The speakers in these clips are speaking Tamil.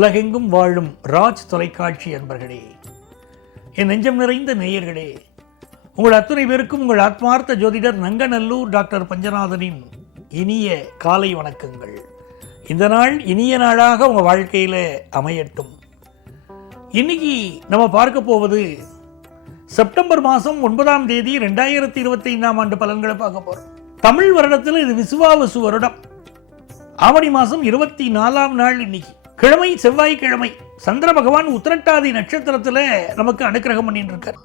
உலகெங்கும் வாழும் ராஜ் தொலைக்காட்சி அன்பர்களே, என் நெஞ்சம் நிறைந்த நேயர்களே, உங்கள் அத்தனை பேருக்கும் உங்கள் ஆத்மார்த்த ஜோதிடர் நங்கநல்லூர் டாக்டர் பஞ்சநாதனின் இனிய காலை வணக்கங்கள். இந்த நாள் இனிய நாளாக உங்கள் வாழ்க்கையில் அமையட்டும். இன்னைக்கு நம்ம பார்க்க போவது செப்டம்பர் மாதம் 9ஆம் தேதி 2025ஆம் ஆண்டு பலன்களை பார்க்க போகிறோம். தமிழ் வருடத்தில் இது விசுவாவசு வருடம். ஆவணி மாதம் 24ஆம் நாள். இன்னைக்கு கிழமை செவ்வாய்க்கிழமை. சந்திர பகவான் உத்திரட்டாதி நட்சத்திரத்தில் நமக்கு அனுக்கிரகம் பண்ணிட்டு இருக்கார்.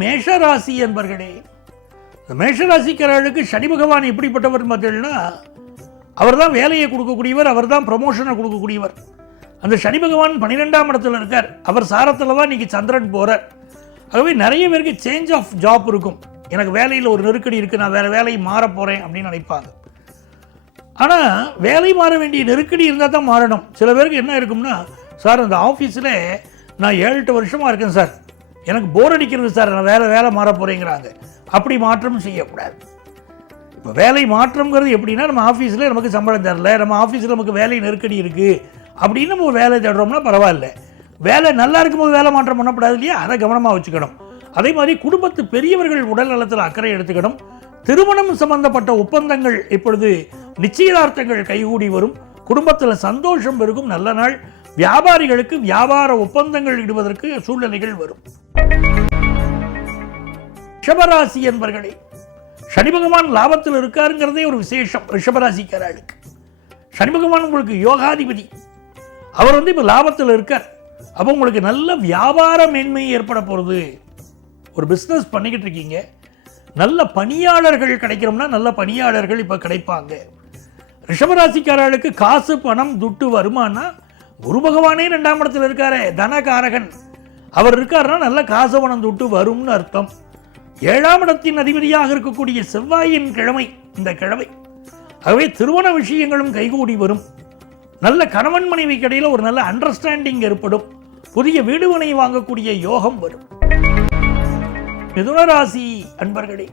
மேஷராசி என்பர்களே, மேஷராசிக்காரர்களுக்கு சனி பகவான் எப்படிப்பட்டவர் பார்த்தீங்கன்னா, அவர் தான் வேலையை கொடுக்கக்கூடியவர், அவர் தான் ப்ரமோஷனை கொடுக்கக்கூடியவர். அந்த சனி பகவான் 12ஆம் இடத்துல இருக்கார். அவர் சாரத்தில் தான் இன்னைக்கு சந்திரன் போகிறார். ஆகவே நிறைய பேருக்கு சேஞ்ச் ஆஃப் ஜாப் இருக்கும். எனக்கு வேலையில் ஒரு நெருக்கடி இருக்குது, நான் வேறு வேலையை மாற போகிறேன் அப்படின்னு நினைப்பாங்க. ஆனால் வேலை மாற வேண்டிய நெருக்கடி இருந்தால் தான் மாறணும். சில பேருக்கு என்ன இருக்கும்னா, சார் அந்த ஆஃபீஸில் நான் 7-8 வருஷமாக இருக்கேன் சார், எனக்கு போர் அடிக்கிறது சார், நான் வேலை மாற போகிறேங்கிறாங்க. அப்படி மாற்றம் செய்யக்கூடாது. இப்போ வேலை மாற்றம்ங்கிறது எப்படின்னா, நம்ம ஆஃபீஸில் நமக்கு சம்பளம் தரல, நம்ம ஆஃபீஸில் நமக்கு வேலை நெருக்கடி இருக்குது அப்படின்னு நம்ம வேலை தேடுறோம்னா பரவாயில்ல. வேலை நல்லா இருக்கும்போது வேலை மாற்றம் பண்ணக்கூடாது இல்லையா, அதை கவனமாக வச்சுக்கணும். அதே மாதிரி குடும்பத்து பெரியவர்கள் உடல் நலத்தில் அக்கறை எடுத்துக்கணும். திருமணம் சம்பந்தப்பட்ட ஒப்பந்தங்கள் இப்பொழுது நிச்சயதார்த்தங்கள் கைகூடி வரும். குடும்பத்தில் சந்தோஷம் பெருகும். நல்ல நாள். வியாபாரிகளுக்கு வியாபார ஒப்பந்தங்கள் இடுவதற்கு சூழ்நிலைகள் வரும். ரிஷபராசி என்பர்களே, சனி பகவான் லாபத்தில் இருக்காருங்கிறதே ஒரு விசேஷம். ரிஷபராசிக்காரர்களுக்கு சனி பகவான் உங்களுக்கு யோகாதிபதி. அவர் இப்போ லாபத்தில் இருக்கார். அப்போ உங்களுக்கு நல்ல வியாபார மேன்மை ஏற்பட போகிறது. ஒரு பிஸ்னஸ் பண்ணிக்கிட்டு இருக்கீங்க, நல்ல பணியாளர்கள் கிடைக்கிறோம்னா நல்ல பணியாளர்கள் இப்போ கிடைப்பாங்க. ரிஷபராசிக்காரர்களுக்கு காசு பணம் துட்டு வருமானா, குரு பகவானே 2ஆம் இடத்துல இருக்காரு, தனகாரகன். அவர் இருக்காருன்னா நல்ல காசு பணம் துட்டு வரும்னு அர்த்தம். 7ஆம் இடத்தின் அதிபதியாக இருக்கக்கூடிய செவ்வாயின் கிழமை இந்த கிழமை. ஆகவே திருமண விஷயங்களும் கைகூடி வரும். நல்ல கணவன் மனைவி இடையில ஒரு நல்ல அண்டர்ஸ்டாண்டிங் ஏற்படும். புதிய வீடுமனை வாங்கக்கூடிய யோகம் வரும். மிதுனராசி அன்பர்களே,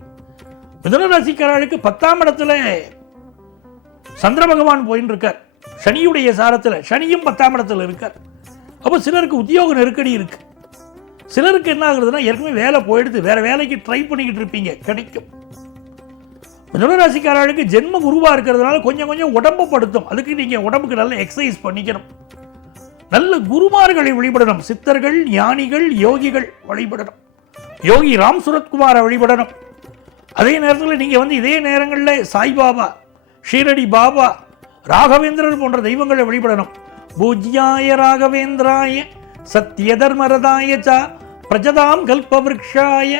மிதுனராசிக்காரர்களுக்கு 10ஆம் இடத்துல சந்திர பகவான் போயின்னு இருக்கார். சனியுடைய சாரத்தில் சனியும் 10ஆம் இடத்துல இருக்கார். அப்போ சிலருக்கு உத்தியோக நெருக்கடி இருக்கு. சிலருக்கு என்ன ஆகுறதுன்னா, ஏற்கனவே வேலை போயிடுது, வேற வேலைக்கு ட்ரை பண்ணிக்கிட்டு இருப்பீங்க, கிடைக்கும். மிதுனராசிக்காரர்களுக்கு ஜென்ம குருவா இருக்கிறதுனால கொஞ்சம் உடம்பு படுத்தும். அதுக்கு நீங்க உடம்புக்கு நல்ல எக்ஸசைஸ் பண்ணிக்கணும். நல்ல குருமார்களை வழிபடணும். சித்தர்கள், ஞானிகள், யோகிகள் வழிபடணும். யோகி ராம் சுரத்குமாரை வழிபடணும். அதே நேரத்தில் நீங்கள் இதே நேரங்களில் சாய்பாபா, ஷீரடி பாபா, ராகவேந்திரர் போன்ற தெய்வங்களை வழிபடணும். பூஜ்யாய ராகவேந்திராய சத்ய தர்மரதாய ச பிரஜதாம் கல்பவ்ருக்ஷாய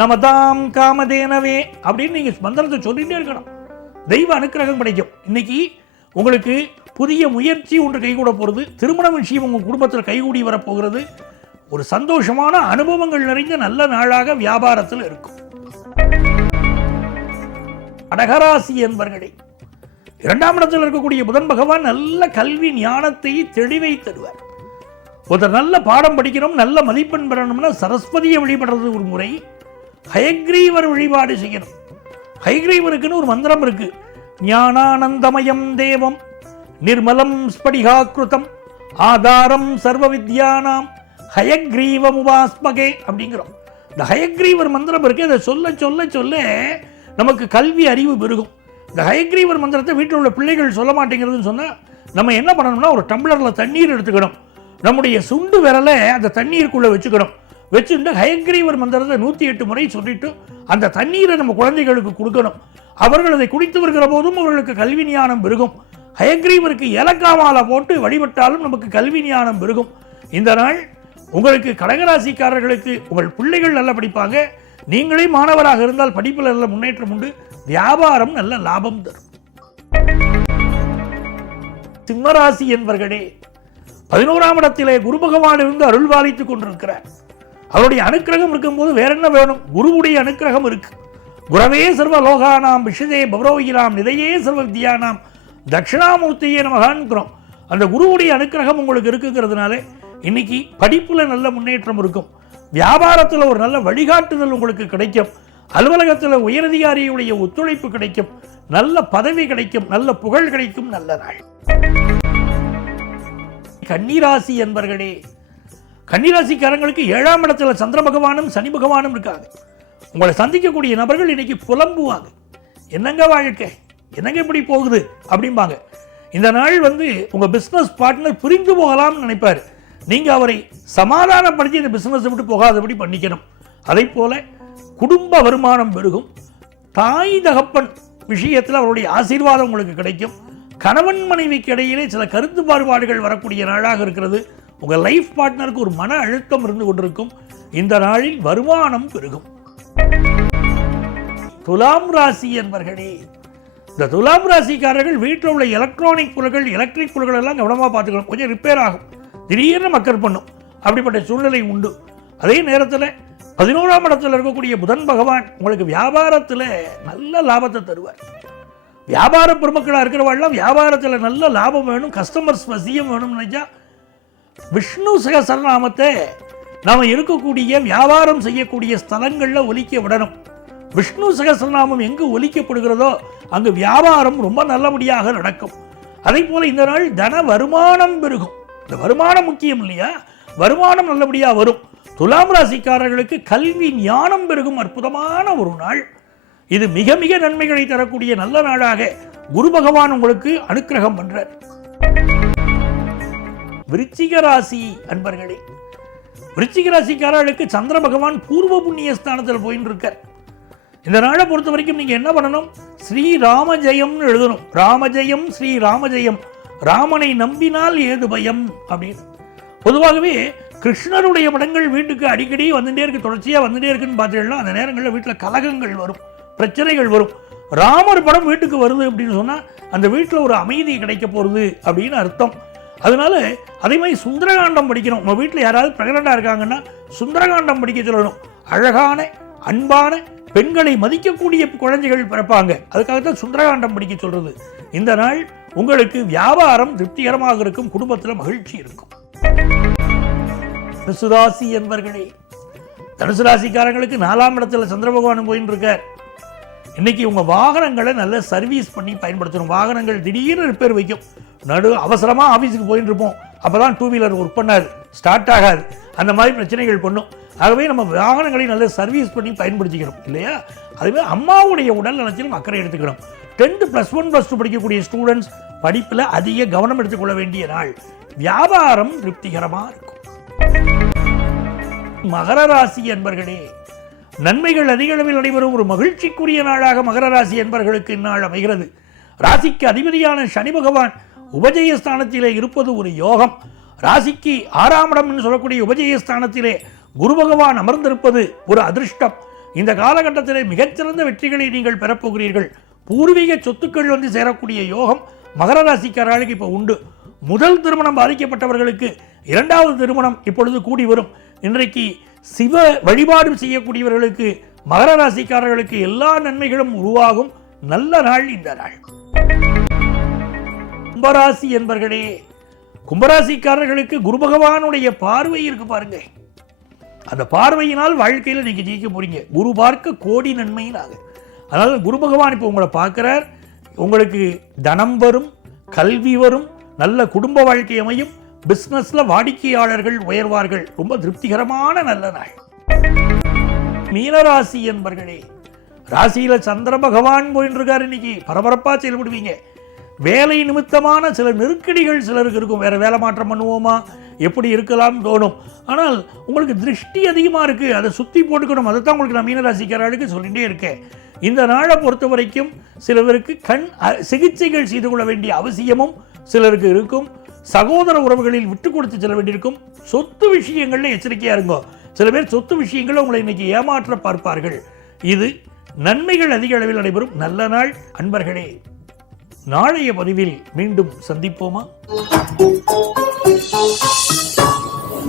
நமதாம் காமதேனவே அப்படின்னு நீங்கள் மந்திரத்தை சொல்லிகிட்டே இருக்கணும். தெய்வ அனுக்கிரகம் கிடைக்கும். இன்னைக்கு உங்களுக்கு புதிய முயற்சி ஒன்று கைகூட போகிறது. திருமண விஷயம் உங்கள் குடும்பத்தில் கைகூடி வரப்போகிறது. ஒரு சந்தோஷமான அனுபவங்கள் நிறைந்த நல்ல நாளாக வியாபாரத்தில் இருக்கும். கடகராசி என்பர்களே, 2ஆம் இடத்தில் இருக்கக்கூடிய புதன் பகவான் நல்ல கல்வி ஞானத்தை தெளிவை தருவார். ஒருத்தர் நல்ல பாடம் படிக்கிறோம், நல்ல மதிப்பெண் பெறணும்னா சரஸ்வதியை வழிபடுறது ஒரு முறை. ஹயக்ரீவர் வழிபாடு செய்யணும். ஹயக்ரீவருக்குன்னு ஒரு மந்திரம் இருக்கு. ஞானானந்தமயம் தேவம் நிர்மலம் ஸ்படிகாக்கிருதம் ஆதாரம் சர்வ வித்யானாம் ஹயக்ரீவமுபாஸ்மகே அப்படிங்கிறோம். இந்த ஹயக்ரீவர் மந்திரம் இருக்கு. அதை சொல்ல சொல்ல சொல்ல நமக்கு கல்வி அறிவு பெருகும். இந்த ஹயக்ரீவர் மந்திரத்தை வீட்டில் உள்ள பிள்ளைகள் சொல்ல மாட்டேங்கிறதுன்னு சொன்னால் நம்ம என்ன பண்ணணும்னா, ஒரு டம்ளரில் தண்ணீர் எடுத்துக்கணும். நம்முடைய சுண்டு விரலை அந்த தண்ணீருக்குள்ளே வச்சுக்கணும். வச்சுட்டு ஹயக்ரீவர் மந்திரத்தை 108 முறை சொல்லிட்டு அந்த தண்ணீரை நம்ம குழந்தைகளுக்கு கொடுக்கணும். அவர்கள் அதை குடித்து வருகிற போதும் அவர்களுக்கு கல்வி ஞானம் பெருகும். ஹயக்ரீவருக்கு ஏலக்காமாலை போட்டு வழிபட்டாலும் நமக்கு கல்வி ஞானம் பெருகும். இந்த நாள் உங்களுக்கு கடகராசிக்காரர்களுக்கு உங்கள் பிள்ளைகள் நல்லா படிப்பாங்க. நீங்களே மாணவராக இருந்தால் படிப்பில் நல்ல முன்னேற்றம் உண்டு. வியாபாரம் நல்ல லாபம் தரும். சிம்மராசி என்பர்களே, 11ஆம் இடத்திலே குரு பகவான் இருந்து அருள்வாளித்துக் கொண்டிருக்கிறார். அவருடைய அனுக்கிரகம் இருக்கும்போது வேற என்ன வேணும்? குருவுடைய அனுக்கிரகம் இருக்கு. குரவே சர்வ லோகானாம் விஷதே பவரோகிராம் நிதையே சர்வ வித்யானாம் தட்சிணாமூர்த்தியே நமகான்கிறோம். அந்த குருவுடைய அனுக்கிரகம் உங்களுக்கு இருக்குங்கிறதுனால இன்னைக்கு படிப்புல நல்ல முன்னேற்றம் இருக்கும். வியாபாரத்தில் ஒரு நல்ல வழிகாட்டுதல் உங்களுக்கு கிடைக்கும். அலுவலகத்தில் உயரதிகாரியுடைய ஒத்துழைப்பு கிடைக்கும். நல்ல பதவி கிடைக்கும். நல்ல புகழ் கிடைக்கும். நல்ல நாள். கன்னிராசி என்பர்களே, கன்னிராசிக்காரங்களுக்கு 7ஆம் இடத்துல சந்திர பகவானும் சனி பகவானும் இருக்காங்க. உங்களை சந்திக்கக்கூடிய நபர்கள் இன்னைக்கு புலம்புவாங்க. என்னங்க வாழ்க்கை, என்னங்க இப்படி போகுது அப்படிம்பாங்க. இந்த நாள் உங்க பிசினஸ் பார்ட்னர் புரிந்து போகலாம்னு நினைப்பாரு. நீங்க அவரை சமாதானப்படுத்தி இந்த பிசினஸ் விட்டு போகாதபடி பண்ணிக்கணும். அதை போல குடும்ப வருமானம் பெருகும். தாய் தகப்பன் விஷயத்தில் அவருடைய ஆசீர்வாதம் உங்களுக்கு கிடைக்கும். கணவன் மனைவிக்கு இடையிலே சில கருத்து மாறுபாடுகள் வரக்கூடிய நாளாக இருக்கிறது. உங்கள் லைஃப் பார்ட்னருக்கு ஒரு மன அழுத்தம் இருந்து கொண்டிருக்கும். இந்த நாளில் வருமானம் பெருகும். துலாம் ராசி என்பர்களே, இந்த துலாம் ராசிக்காரர்கள் வீட்டில் உள்ள எலக்ட்ரானிக் பொருட்கள், எலக்ட்ரிக் பொருட்கள் எல்லாம் கவனமாக பார்த்துக்கணும். கொஞ்சம் ரிப்பேர் ஆகும், திடீர்னு மக்கர் பண்ணும், அப்படிப்பட்ட சூழ்நிலை உண்டு. அதே நேரத்தில் 11ஆம் இடத்தில் இருக்கக்கூடிய புதன் பகவான் உங்களுக்கு வியாபாரத்தில் நல்ல லாபத்தை தருவார். வியாபார பெருமக்களாக இருக்கிறவாள்லாம் வியாபாரத்தில் நல்ல லாபம் வேணும், கஸ்டமர்ஸ் வசியம் வேணும்னு நினைச்சா விஷ்ணு சகஸ்ரநாமத்தை நாம் இருக்கக்கூடிய வியாபாரம் செய்யக்கூடிய ஸ்தலங்களில் ஒலிக்க விடணும். விஷ்ணு சகஸ்ரநாமம் எங்கு ஒலிக்கப்படுகிறதோ அங்கு வியாபாரம் ரொம்ப நல்லபடியாக நடக்கும். அதே போல இந்த நாள் தன வருமானம் பெருகும். இந்த வருமானம் முக்கியம் இல்லையா? வருமானம் நல்லபடியாக வரும். துலாம் ராசிக்காரர்களுக்கு கல்வி ஞானம் பெருகும் அற்புதமான ஒரு நாள். இது மிக மிக நன்மைகளை தரக்கூடிய நல்ல நாளாக குரு பகவான் உங்களுக்கு அனுக்கிரகம் பண்றார். விருச்சிக ராசி அன்பர்களே, விருச்சிக ராசிக்காரர்களுக்கு சந்திர பகவான் பூர்வ புண்ணிய ஸ்தானத்தில் போயின்னு இருக்கார். இந்த நாளை பொறுத்த வரைக்கும் நீங்க என்ன பண்ணணும்? ஸ்ரீ ராமஜெயம்னு எழுதணும். ராமஜெயம், ஸ்ரீ ராமஜெயம், ராமனை நம்பினால் ஏது பயம் அப்படின்னு. பொதுவாகவே கிருஷ்ணருடைய படங்கள் வீட்டுக்கு அடிக்கடி வந்துட்டே இருக்கு, தொடர்ச்சியாக வந்துட்டே இருக்குன்னு பார்த்தீங்கன்னா அந்த நேரங்களில் வீட்டில் கலகங்கள் வரும், பிரச்சனைகள் வரும். ராமர் படம் வீட்டுக்கு வருது அப்படின்னு சொன்னால் அந்த வீட்டில் ஒரு அமைதி கிடைக்க போகிறது அப்படின்னு அர்த்தம். அதனால அதே மாதிரி சுந்தரகாண்டம் படிக்கணும். உங்கள் வீட்டில் யாராவது பிரெக்னெண்டாக இருக்காங்கன்னா சுந்தரகாண்டம் படிக்க சொல்லணும். அழகான அன்பான பெண்களை மதிக்கக்கூடிய குழந்தைகள் பிறப்பாங்க. அதுக்காகத்தான் சுந்தரகாண்டம் படிக்க சொல்றது. இந்த நாள் உங்களுக்கு வியாபாரம் திருப்திகரமாக இருக்கும், குடும்பத்தில் மகிழ்ச்சி இருக்கும். தனுசு ராசி என்பர்களே, தனுசு ராசிக்காரங்களுக்கு 4ஆம் இடத்துல சந்திர பகவான் போயின்னு இருக்கார். இன்னைக்கு உங்க வாகனங்களை நல்ல சர்வீஸ் பண்ணி பயன்படுத்தணும். வாகனங்கள் திடீர்னு ரிப்பேர் வைக்கும். அவசரமாக ஆஃபீஸுக்கு போயிட்டு இருப்போம், அப்போதான் 2 வீலர் ஒர்க் பண்ணாது, ஸ்டார்ட் ஆகாது, அந்த மாதிரி பிரச்சனைகள் பண்ணும். ஆகவே நம்ம வாகனங்களை நல்ல சர்வீஸ் பண்ணி பயன்படுத்திக்கணும் இல்லையா? அதுவே அம்மாவுடைய உடல் நலத்திலும் அக்கறை எடுத்துக்கணும். 10th +1 +2 படிக்கக்கூடிய ஸ்டூடெண்ட்ஸ் படிப்பில் அதிக கவனம் எடுத்துக்கொள்ள வேண்டிய நாள். வியாபாரம் திருப்திகரமாக இருக்கும். மகர ராசி என்பர்களே, நன்மைகள் அதிக அளவில் நடைபெறும் ஒரு மகிழ்ச்சிக்குரிய நாளாக மகர ராசி என்பர்களுக்கு இந்நாள் அமைகிறது. ராசிக்கு அதிபதியான சனி பகவான் உபஜயஸ்தானத்திலே இருப்பது ஒரு யோகம். ராசிக்கு 6ஆம் இடம் என்று சொல்லக்கூடிய உபஜயஸ்தானத்திலே குரு பகவான் அமர்ந்திருப்பது ஒரு அதிர்ஷ்டம். இந்த காலகட்டத்திலே மிகச்சிறந்த வெற்றிகளை நீங்கள் பெறப்போகிறீர்கள். பூர்வீக சொத்துக்கள் சேரக்கூடிய யோகம் மகர ராசிக்காரர்களுக்கு இப்போ உண்டு. முதல் திருமணம் பாதிக்கப்பட்டவர்களுக்கு 2வது திருமணம் இப்பொழுது கூடி வரும். இன்றைக்கு சிவ வழிபாடு செய்யக்கூடியவர்களுக்கு மகர ராசிக்காரர்களுக்கு எல்லா நன்மைகளும் உருவாகும். நல்ல நாள் இந்த நாள். கும்பராசி என்பர்களே, கும்பராசிக்காரர்களுக்கு குரு பகவானுடைய பார்வை இருக்கு பாருங்க. அந்த பார்வையினால் வாழ்க்கையில் நீங்க ஜெயிக்க போறீங்க. குரு பார்க்க கோடி நன்மையினாக. அதனால குரு பகவான் இப்போ உங்களை பார்க்கிறார். உங்களுக்கு தனம் வரும், கல்வி வரும், நல்ல குடும்ப வாழ்க்கை அமையும், பிசினஸ்ல வாடிக்கையாளர்கள் உயர்வார்கள். ரொம்ப திருப்திகரமான நல்ல நாள். மீனராசி என்பர்களே, ராசியில சந்திர பகவான் போயிட்டு இருக்காரு. இன்னைக்கு பரபரப்பா செயல்படுவீங்க. வேலை நிமித்தமான சில நெருக்கடிகள் சிலருக்கு இருக்கும். வேற வேலை மாற்றம் பண்ணுவோமா, எப்படி இருக்கலாம் தோணும். ஆனால் உங்களுக்கு திருஷ்டி அதிகமாக இருக்கு, அதை சுற்றி போட்டுக்கணும். அதை தான் உங்களுக்கு நான் மீனராசிக்காரர்களுக்கு சொல்லிகிட்டே இருக்கேன். இந்த நாளை பொறுத்த வரைக்கும் சிலருக்கு கண் சிகிச்சைகள் செய்து கொள்ள வேண்டிய அவசியமும் சிலருக்கு இருக்கும். சகோதர உறவுகளில் விட்டு கொடுத்து செல்ல வேண்டியிருக்கும். சொத்து விஷயங்கள்ல எச்சரிக்கையா இருங்கோ. சில பேர் சொத்து விஷயங்களை உங்களை இன்னைக்கு ஏமாற்ற பார்ப்பார்கள். இது நன்மைகள் அதிக அளவில் நடைபெறும் நல்ல நாள் அன்பர்களே. நாளைய பதிவில் மீண்டும் சந்திப்போமா?